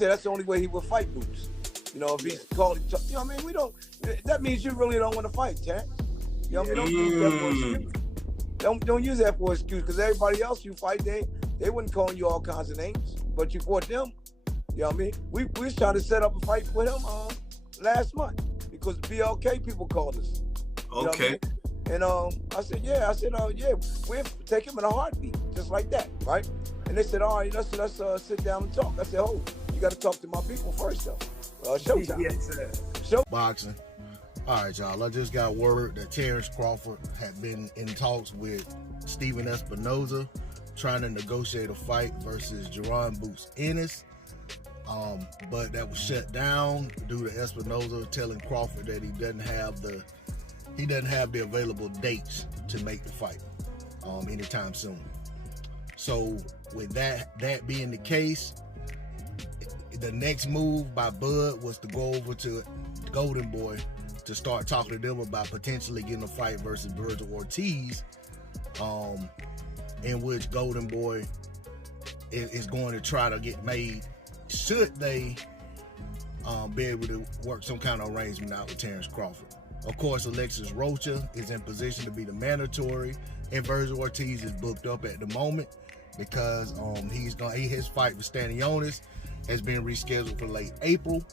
said that's the only way he would fight Boots. You know, if he's called, you know what I mean? We don't, that means you really don't want to fight, Terrence. You know what I mean? Don't use that for an excuse. Don't use that for an excuse, because everybody else you fight, they wouldn't call you all kinds of names, but you fought them. You know what I mean? We was trying to set up a fight with him last month because the BLK people called us. Okay. You know what I mean? And I said, yeah, we'll take him in a heartbeat, just like that, right? And they said, all right, let's sit down and talk. I said, oh, you got to talk to my people first, though. Showtime. Yes, boxing. All right, y'all. I just got word that Terrence Crawford had been in talks with Steven Espinoza, trying to negotiate a fight versus Jaron Boots Ennis. But that was shut down due to Espinoza telling Crawford that he doesn't have the available dates to make the fight anytime soon. So with that being the case, the next move by Bud was to go over to Golden Boy to start talking to them about potentially getting a fight versus Virgil Ortiz, in which Golden Boy is going to try to get made should they be able to work some kind of arrangement out with Terrence Crawford. Of course, Alexis Rocha is in position to be the mandatory, and Virgil Ortiz is booked up at the moment because his fight with Stanionis has been rescheduled for late April.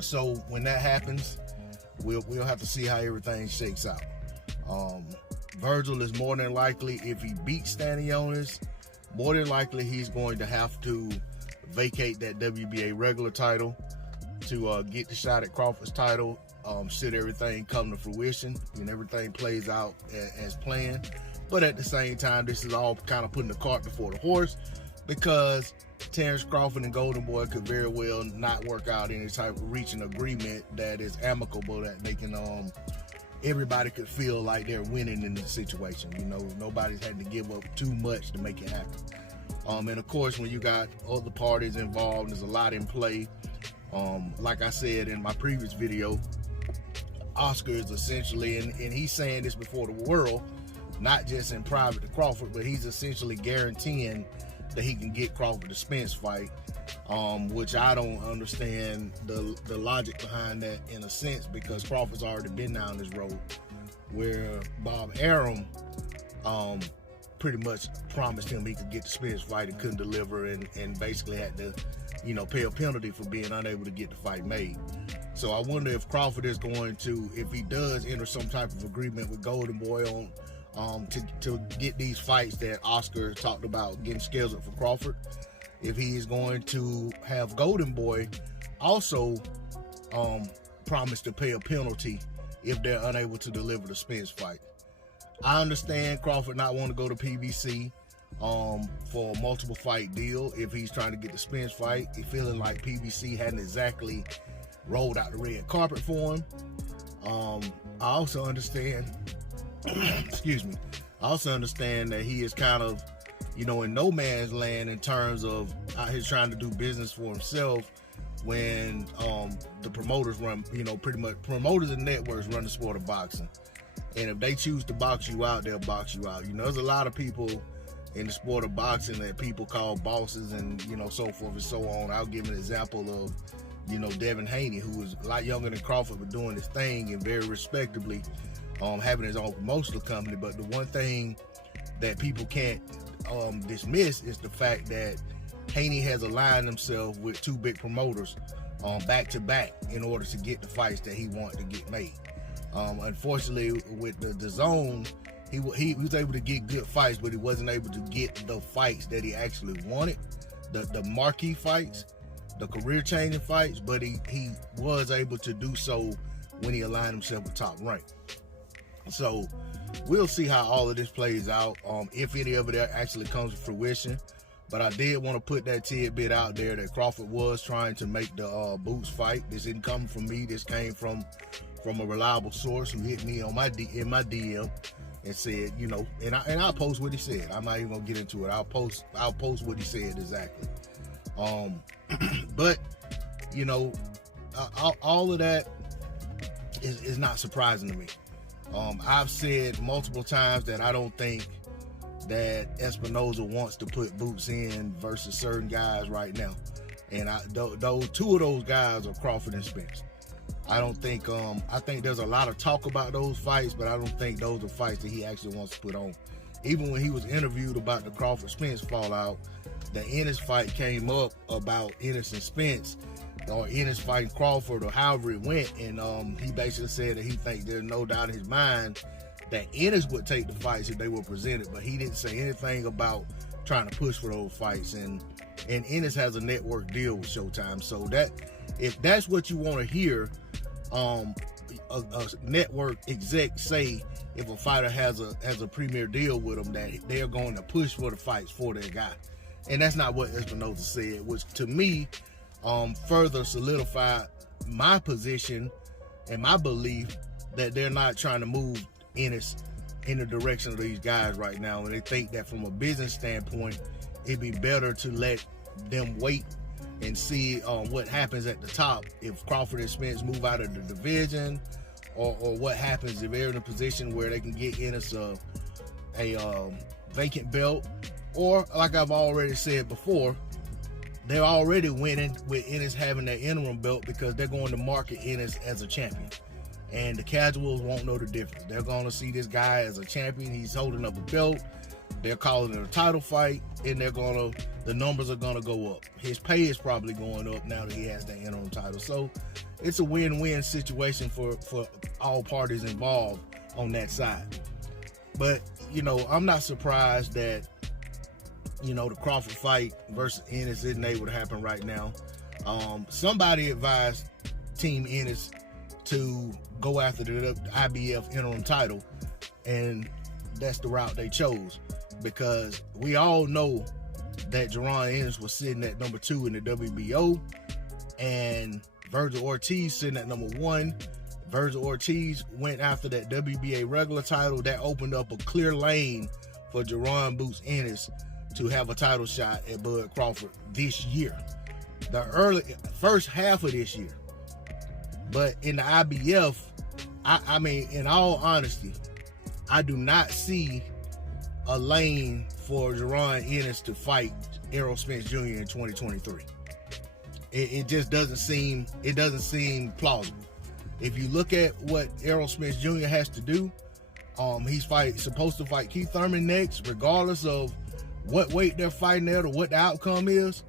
So when that happens, we'll have to see how everything shakes out. Virgil is more than likely, if he beats Stanionis, more than likely he's going to have to vacate that WBA regular title to get the shot at Crawford's title, should everything come to fruition and everything plays out as planned. But at the same time, this is all kind of putting the cart before the horse, because Terrence Crawford and Golden Boy could very well not work out any type of reaching agreement that is amicable, that making everybody could feel like they're winning in the situation. You know, nobody's had to give up too much to make it happen. And of course, when you got other parties involved, there's a lot in play. Like I said in my previous video, Oscar is essentially, and he's saying this before the world, not just in private to Crawford, but he's essentially guaranteeing that he can get Crawford to Spence fight, which I don't understand the logic behind that in a sense, because Crawford's already been down this road where Bob Arum pretty much promised him he could get the Spence fight and couldn't deliver, and basically had to, pay a penalty for being unable to get the fight made. So I wonder if Crawford is going to, if he does enter some type of agreement with Golden Boy on to get these fights that Oscar talked about getting scheduled for Crawford, if he is going to have Golden Boy also promise to pay a penalty if they're unable to deliver the Spence fight. I understand Crawford not want to go to PBC for a multiple fight deal if he's trying to get the Spence fight. He's feeling like PBC hadn't exactly rolled out the red carpet for him. I also understand excuse me, I also understand that he is kind of, in no man's land in terms of out here trying to do business for himself when the promoters run, pretty much promoters and networks run the sport of boxing. And if they choose to box you out, they'll box you out. There's a lot of people in the sport of boxing that people call bosses and, so forth and so on. I'll give an example of, Devin Haney, who was a lot younger than Crawford, but doing his thing and very respectably, having his own promotional company. But the one thing that people can't dismiss is the fact that Haney has aligned himself with two big promoters back to back in order to get the fights that he wanted to get made. Unfortunately, with the zone, he was able to get good fights, but he wasn't able to get the fights that he actually wanted, the marquee fights, the career-changing fights. But he was able to do so when he aligned himself with Top Rank. So we'll see how all of this plays out, if any of it actually comes to fruition. But I did want to put that tidbit out there that Crawford was trying to make the Boots fight. This didn't come from me. This came from a reliable source who hit me in my DM and said, and I'll post what he said. I'm not even gonna get into it. I'll post what he said exactly. But all of that is not surprising to me. I've said multiple times that I don't think that Espinoza wants to put Boots in versus certain guys right now. And those two of those guys are Crawford and Spence. I don't think I think there's a lot of talk about those fights, but I don't think those are fights that he actually wants to put on. Even when he was interviewed about the Crawford Spence fallout, the Ennis fight came up about Ennis and Spence, or Ennis fighting Crawford, or however it went, and he basically said that he thinks there's no doubt in his mind that Ennis would take the fights if they were presented, but he didn't say anything about trying to push for those fights. And Ennis has a network deal with Showtime, so that if that's what you want to hear, a network exec say if a fighter has a premier deal with them, that they are going to push for the fights for their guy. And that's not what Espinosa said, which to me further solidified my position and my belief that they're not trying to move Ennis in the direction of these guys right now, and they think that from a business standpoint it'd be better to let them wait and see what happens at the top, if Crawford and Spence move out of the division, or what happens if they're in a position where they can get Ennis a vacant belt, or like I've already said before, they're already winning with Ennis having that interim belt because they're going to market Ennis as a champion. And the casuals won't know the difference. They're going to see this guy as a champion. He's holding up a belt. They're calling it a title fight, and the numbers are gonna go up. His pay is probably going up now that he has that interim title. So it's a win-win situation for all parties involved on that side. But I'm not surprised that the Crawford fight versus Ennis isn't able to happen right now. Somebody advised Team Ennis to go after the IBF interim title, and that's the route they chose, because we all know that Jaron Ennis was sitting at number 2 in the WBO, and Virgil Ortiz sitting at number 1. Virgil Ortiz went after that WBA regular title. That opened up a clear lane for Jaron Boots Ennis to have a title shot at Bud Crawford this year, the first half of this year. But in the IBF, I mean, in all honesty, I do not see a lane for Jaron Ennis to fight Errol Spence Jr. in 2023. It just doesn't seem plausible. If you look at what Errol Spence Jr. has to do, he's supposed to fight Keith Thurman next, regardless of what weight they're fighting at or what the outcome is.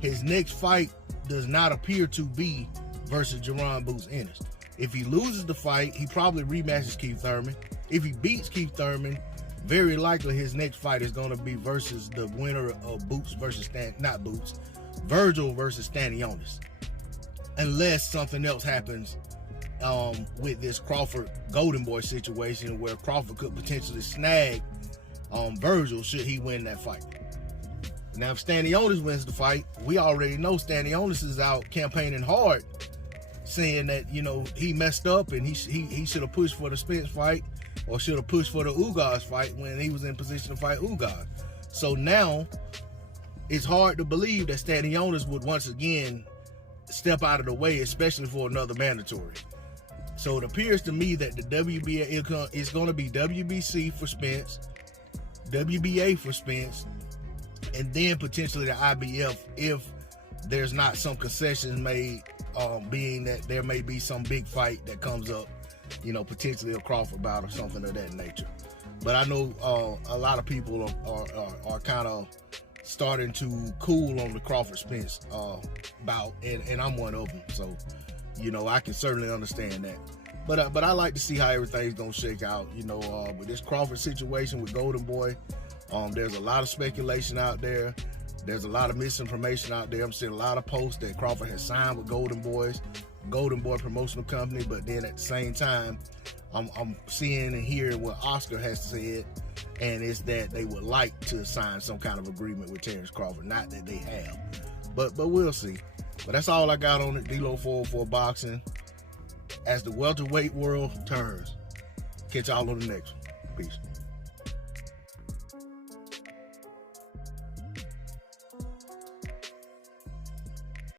His next fight does not appear to be versus Jaron Boots Ennis. If he loses the fight, he probably rematches Keith Thurman. If he beats Keith Thurman, very likely his next fight is going to be versus the winner of Virgil versus Stanionis. Unless something else happens with this Crawford Golden Boy situation, where Crawford could potentially snag Virgil should he win that fight. Now, if Stanionis wins the fight, we already know Stanionis is out campaigning hard, saying that he messed up and he should have pushed for the Spence fight, or should have pushed for the Ugas fight when he was in position to fight Ugas. So now it's hard to believe that Stanionis would once again step out of the way, especially for another mandatory. So it appears to me that the WBA is going to be WBC for Spence, WBA for Spence, and then potentially the IBF if there's not some concessions made, being that there may be some big fight that comes up, potentially a Crawford bout or something of that nature. But I know a lot of people are kind of starting to cool on the Crawford Spence bout, and I'm one of them. So, I can certainly understand that. But I like to see how everything's gonna shake out. With this Crawford situation with Golden Boy, there's a lot of speculation out there. There's a lot of misinformation out there. I'm seeing a lot of posts that Crawford has signed with Golden Boy promotional company, but then at the same time, I'm seeing and hearing what Oscar has said, and it's that they would like to sign some kind of agreement with Terrence Crawford. Not that they have, but we'll see. But that's all I got on it. D-Lo 404 Boxing. As the welterweight world turns. Catch y'all on the next one. Peace.